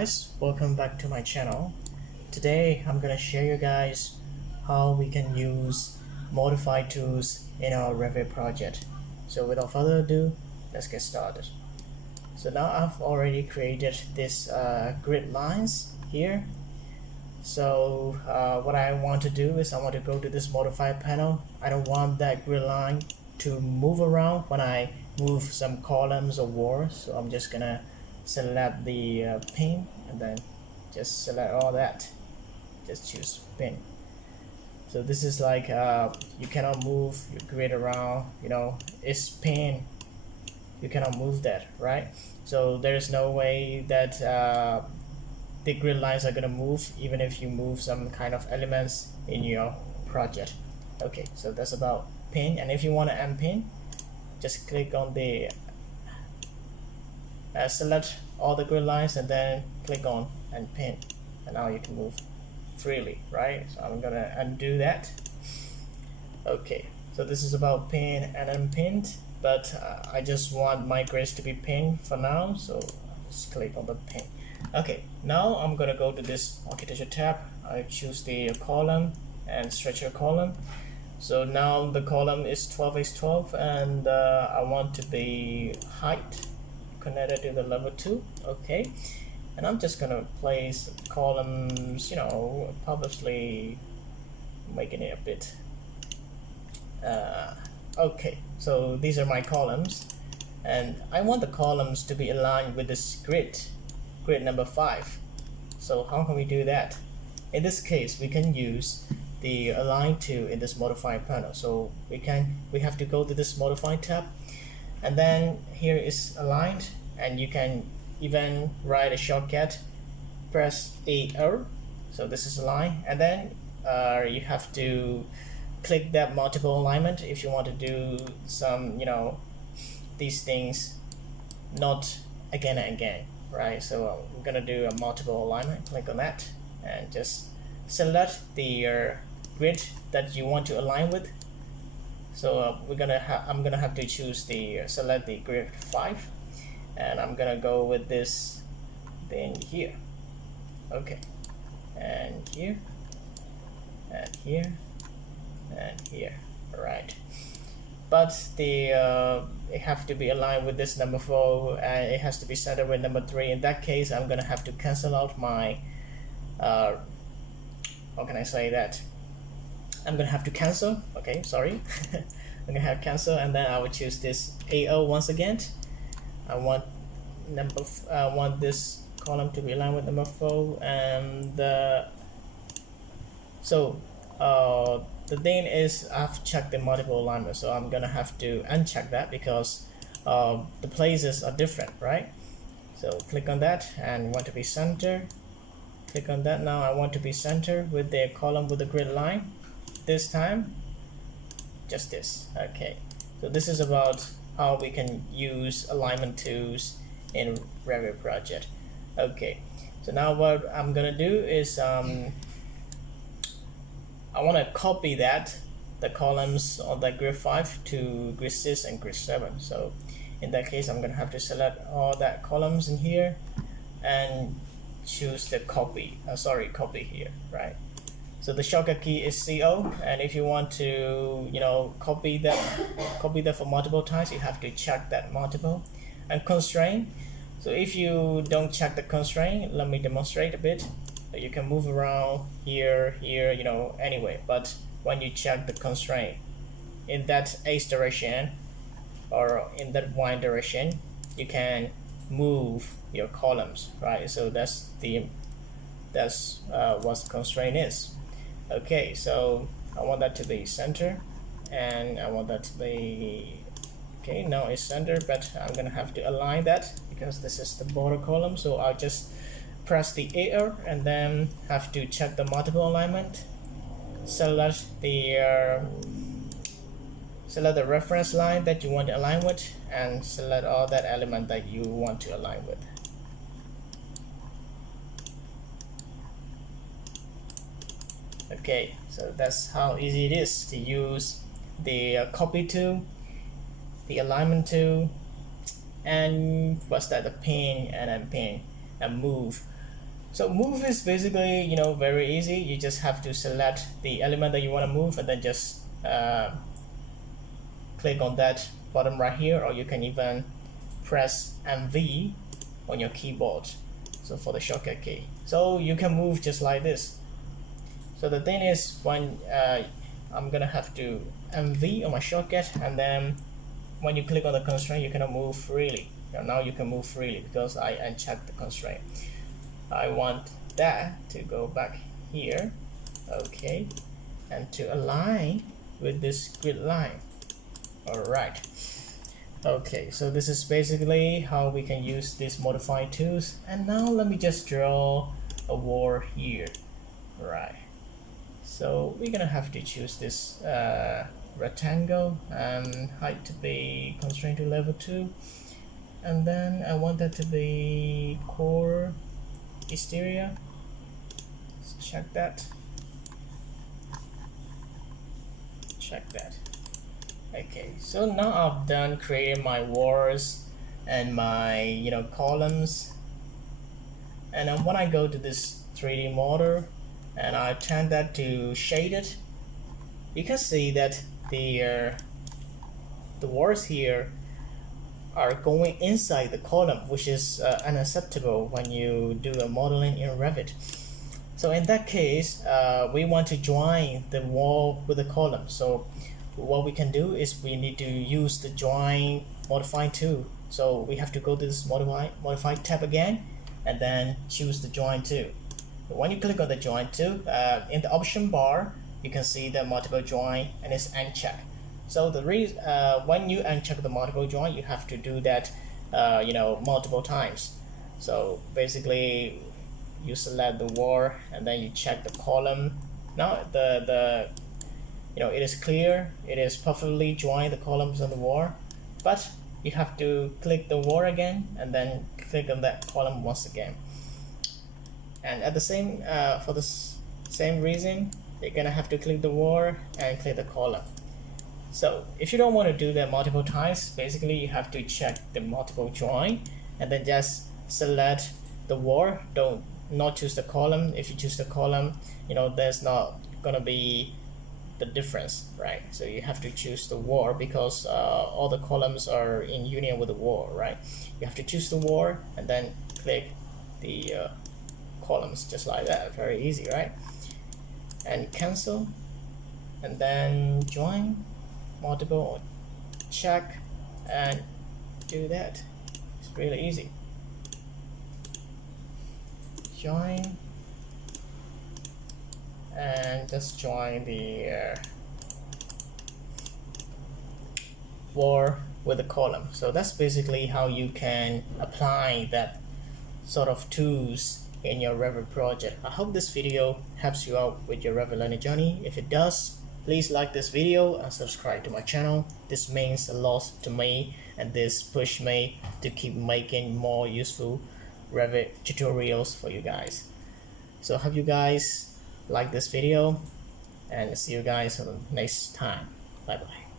Guys, welcome back to my channel. Today I'm gonna share you guys how we can use modify tools in our Revit project. So without further ado, let's get started. So now I've already created this grid lines here. So what I want to do is I want to go to this modify panel. I don't want that grid line to move around when I move some columns or walls, so I'm just gonna select the pin and then just select all that, just choose pin. So this is like you cannot move your grid around, it's pin, you cannot move that, right? So there's no way that the grid lines are gonna move even if you move some kind of elements in your project. Okay, so that's about pin. And if you want to unpin, just click on the select all the grid lines and then click on unpin, and now you can move freely, right? So I'm gonna undo that. Okay, so this is about pin and unpinned, but I just want my grids to be pinned for now, so just click on the pin. Okay, now I'm gonna go to this architecture tab. I choose the column and structure column. So now the column is 12x12 and I want to be height connected to the level 2. Okay, and I'm just gonna place columns, purposely making it a bit okay, so these are my columns and I want the columns to be aligned with this grid number 5. So how can we do that? In this case, we can use the align to in this modify panel. So we have to go to this modify tab, and then here is aligned, and you can even write a shortcut, press AR. So this is align, and then you have to click that multiple alignment if you want to do some these things not again and again, right? So we're gonna do a multiple alignment. Click on that and just select the grid that you want to align with. So I'm gonna have to choose the select the grid 5, and I'm gonna go with this thing here. Okay, and here and here and here. All right, but the it have to be aligned with this number 4, and it has to be centered with number 3. In that case, I'm gonna have to cancel out my how can I say that? I'm gonna have to cancel. Okay, sorry. I'm gonna have cancel, and then I will choose this AO once again. I want this column to be aligned with number 4, and so the thing is I've checked the multiple alignment, so I'm gonna have to uncheck that because the places are different, right? So click on that and want to be center. Click on that. Now I want to be center with the column with the grid line. This time, just this. Okay, so this is about how we can use alignment tools in Revit project. Okay, so now what I'm gonna do is I want to copy the columns on that grid 5 to grid 6 and grid 7. So in that case, I'm gonna have to select all that columns in here and choose the copy here, right? So the shortcut key is CO, and if you want to copy that for multiple times, you have to check that multiple. And constraint, so if you don't check the constraint, let me demonstrate a bit. You can move around here, anyway, but when you check the constraint in that X direction or in that Y direction, you can move your columns, right? So that's what the constraint is. Okay, so I want that to be center, and I want that to be okay. Now it's center, but I'm gonna have to align that because this is the border column. So I'll just press the AR and then have to check the multiple alignment. Select the reference line that you want to align with, and select all that element that you want to align with. Okay, so that's how easy it is to use the copy tool, the alignment tool, and what's that, the pin and unpin and move So move is basically, you know, very easy. You just have to select the element that you want to move and then just click on that button right here, or you can even press MV on your keyboard, so for the shortcut key. So you can move just like this. So the thing is, when I'm gonna have to MV on my shortcut, and then when you click on the constraint, you cannot move freely. Now you can move freely because I unchecked the constraint. I want that to go back here, okay, and to align with this grid line. All right. Okay, so this is basically how we can use these modify tools. And now let me just draw a wall here. Right. So we're gonna have to choose this rectangle and height to be constrained to level 2. And then I want that to be core exterior. Let's check that. Check that. Okay, so now I've done creating my walls and my, you know, columns. And then when I go to this 3D model and I turn that to shaded, you can see that the walls here are going inside the column, which is unacceptable when you do a modeling in Revit. So in that case, we want to join the wall with the column. So what we can do is we need to use the join modify tool. So we have to go to this modify tab again and then choose the join tool. When you click on the join tool, in the option bar you can see the multiple join and it's unchecked. So the reason when you uncheck the multiple join, you have to do that you know, multiple times. So basically you select the wall and then you check the column. Now you know, it is clear, it is perfectly joined the columns on the wall, but you have to click the wall again and then click on that column once again. And at the same for the same reason, you're gonna have to click the wall and click the column. So if you don't want to do that multiple times, basically you have to check the multiple join and then just select the wall. Don't not choose the column. If you choose the column, you know, there's not gonna be the difference, right? So you have to choose the wall because all the columns are in union with the wall, right? You have to choose the wall and then click the columns just like that. Very easy, right? And cancel and then join multiple, check and do that. It's really easy. Join and just join the wall with the column. So that's basically how you can apply that sort of tools in your Revit project. I hope this video helps you out with your Revit learning journey. If it does, please like this video and subscribe to my channel. This means a lot to me and this pushes me to keep making more useful Revit tutorials for you guys. So hope you guys like this video and see you guys next time. Bye bye.